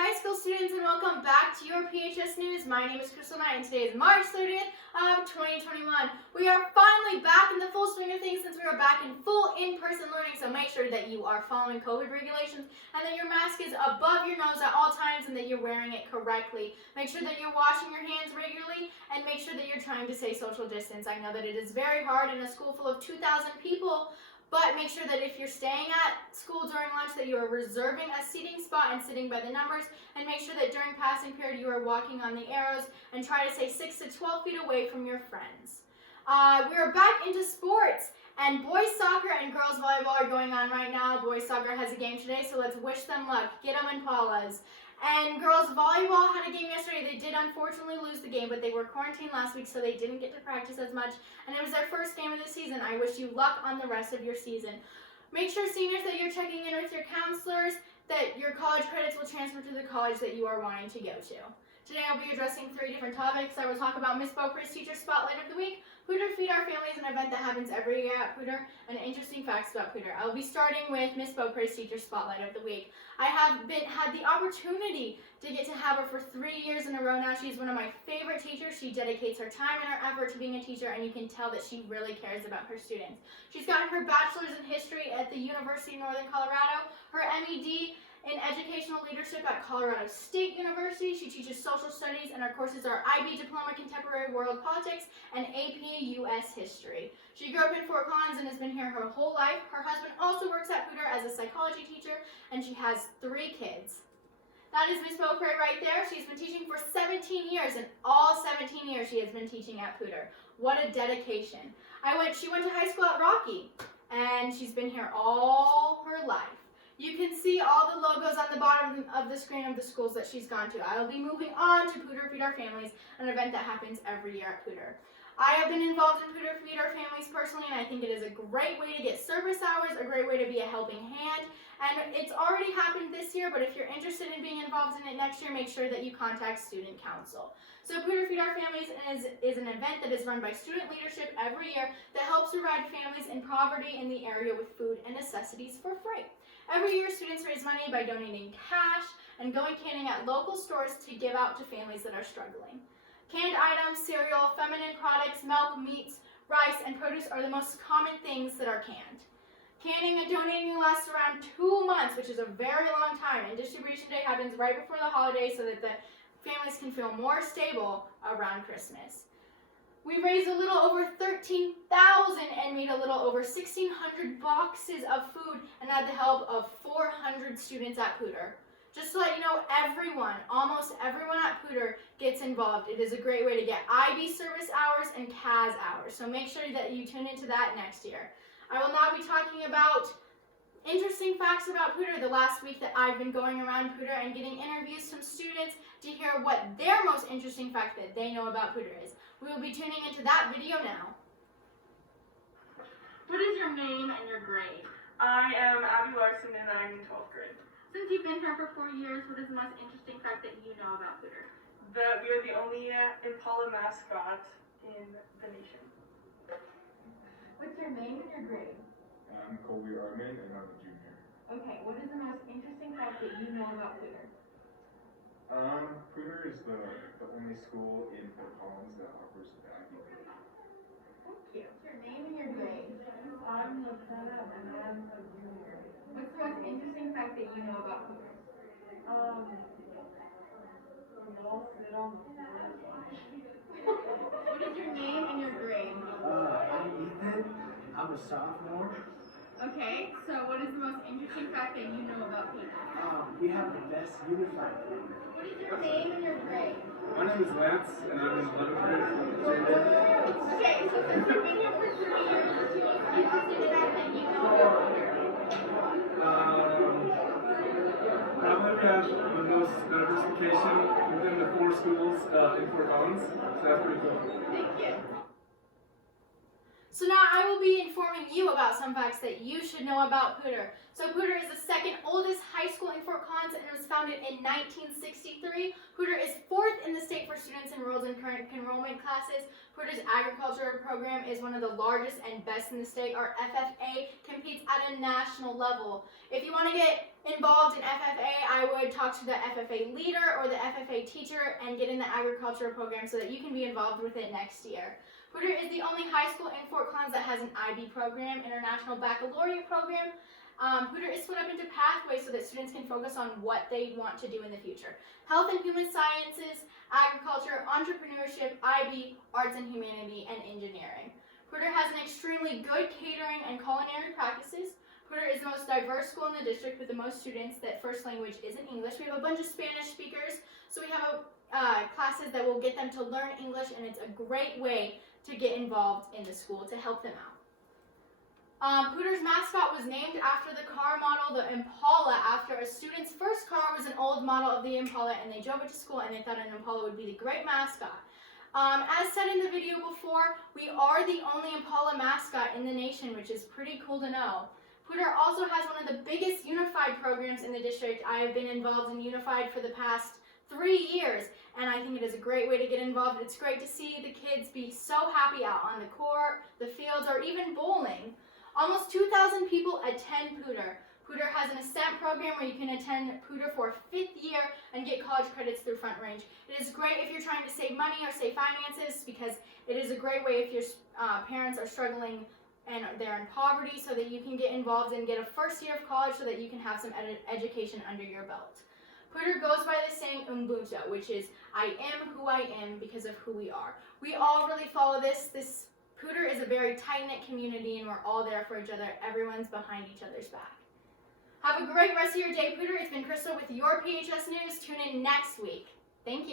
high school students, and welcome back to your PHS News. My name is Crystal Knight, and today is March 30th of 2021. We are finally back in the full swing of things since we are back in full in-person learning, so make sure that you are following COVID regulations and that your mask is above your nose at all times and that you're wearing it correctly. Make sure that you're washing your hands regularly and make sure that you're trying to stay social distance. I know that it is very hard in a school full of 2,000 people, but make sure that if you're staying at school during lunch that you are reserving a seating spot and sitting by the numbers, and make sure that during passing period you are walking on the arrows and try to stay 6 to 12 feet away from your friends. We are back into sports, and boys soccer and girls volleyball are going on right now. Boys soccer has a game today, so let's wish them luck. Get them in Paula's. And girls volleyball had a game yesterday. They did unfortunately lose the game, but they were quarantined last week, so they didn't get to practice as much. And it was their first game of the season. I wish you luck on the rest of your season. Make sure, seniors, that you're checking in with your counselors, that your college credits will transfer to the college that you are wanting to go to. Today I'll be addressing 3 different topics. I will talk about Miss Beaupre's Teacher Spotlight of the Week, Pooter Feed Our Families, an event that happens every year at Pooter, and interesting facts about Pooter. I will be starting with Miss Beaupre's Teacher Spotlight of the Week. I have had the opportunity to get to have her for 3 years in a row now. She's one of my favorite teachers. She dedicates her time and her effort to being a teacher, and you can tell that she really cares about her students. She's gotten her bachelor's in history at the University of Northern Colorado, her MED in Educational Leadership at Colorado State University. She teaches social studies, and her courses are IB Diploma Contemporary World Politics and AP US History. She grew up in Fort Collins and has been here her whole life. Her husband also works at Pooter as a psychology teacher, and she has 3 kids. That is Miss Beaupre right there. She's been teaching for 17 years, and all 17 years she has been teaching at Pooter. What a dedication. She went to high school at Rocky, and she's been here all her life. You can see all the logos on the bottom of the screen of the schools that she's gone to. I will be moving on to Pooter Feed Our Families, an event that happens every year at Pooter. I have been involved in Pooter Feed Our Families personally, and I think it is a great way to get service hours, a great way to be a helping hand. And it's already happened this year, but if you're interested in being involved in it next year, make sure that you contact Student Council. So Pooter Feed Our Families is an event that is run by student leadership every year that helps provide families in poverty in the area with food and necessities for free. Every year, students raise money by donating cash and going canning at local stores to give out to families that are struggling. Canned items, cereal, feminine products, milk, meats, rice, and produce are the most common things that are canned. Canning and donating lasts around 2 months, which is a very long time, and distribution day happens right before the holidays so that the families can feel more stable around Christmas. We raised a little over $13,000 and made a little over 1,600 boxes of food, and had the help of 400 students at Pooter. Just to let you know, almost everyone at Pooter gets involved. It is a great way to get IB service hours and CAS hours, so make sure that you tune into that next year. I will now be talking about interesting facts about Pooter the last week that I've been going around Pooter and getting interviews from students to hear what their most interesting fact that they know about Pooter is. We will be tuning into that video now. What is your name and your grade? I am Abby Larson and I'm in 12th grade. Since you've been here for 4 years, what is the most interesting fact that you know about Pooter? That we are the only Impala mascot in the nation. What's your name and your grade? I'm Colby Armin and I'm a junior. Okay, what is the most interesting fact that you know about Pooter? Pooter is the only school in Fort Collins that offers the IB grade. Thank you. What's your name and your grade? I'm Lieutenant and I'm a junior. What's the most interesting fact that you know about Pooter? We all sit on the floor. What is your name and your grade? I'm Ethan. I'm a sophomore. Okay, so what is the most interesting fact that you know about Pooter? We have the best unified team. What is your name and your grade? My name is Lance and I'm in 11th grade. Okay, so since you've been here for 3 years, what's the most interesting fact that you know about Pooter? Probably we have the most diversification within the 4 schools in Fort Collins, so that's pretty cool. Thank you. So now I will be informing you about some facts that you should know about Pooter. So Pooter is the 2nd oldest high school in Fort Collins and it was founded founded in 1963. Pooter is 4th in the state for students enrolled in current enrollment classes. Pooter's agriculture program is one of the largest and best in the state. Our FFA competes at a national level. If you want to get involved in FFA, I would talk to the FFA leader or the FFA teacher and get in the agriculture program so that you can be involved with it next year. Pooter is the only high school in Fort Collins that has an IB program, International Baccalaureate program. Pooter is split up into pathways so that students can focus on what they want to do in the future. Health and Human Sciences, Agriculture, Entrepreneurship, IB, Arts and Humanity, and Engineering. Pooter has an extremely good catering and culinary practices. Pooter is the most diverse school in the district with the most students that first language isn't English. We have a bunch of Spanish speakers, so we have classes that will get them to learn English, and it's a great way to get involved in the school to help them out. Pooter's mascot was named after the car model, the Impala, after a student's first car was an old model of the Impala, and they drove it to school and they thought an Impala would be the great mascot. As said in the video before, we are the only Impala mascot in the nation, which is pretty cool to know. Pooter also has one of the biggest Unified programs in the district. I have been involved in Unified for the past 3 years, and I think it is a great way to get involved. It's great to see the kids be so happy out on the court, the fields, or even bowling. Almost 2,000 people attend Pooter. Pooter has an Ascent program where you can attend Pooter for a 5th year and get college credits through Front Range. It is great if you're trying to save money or save finances, because it is a great way if your parents are struggling and they're in poverty, so that you can get involved and get a first year of college so that you can have some education under your belt. Pooter goes by the saying Ubuntu, which is I am who I am because of who we are. We all really follow this. Pooter is a very tight-knit community, and we're all there for each other. Everyone's behind each other's back. Have a great rest of your day, Pooter. It's been Crystal with your PHS News. Tune in next week. Thank you.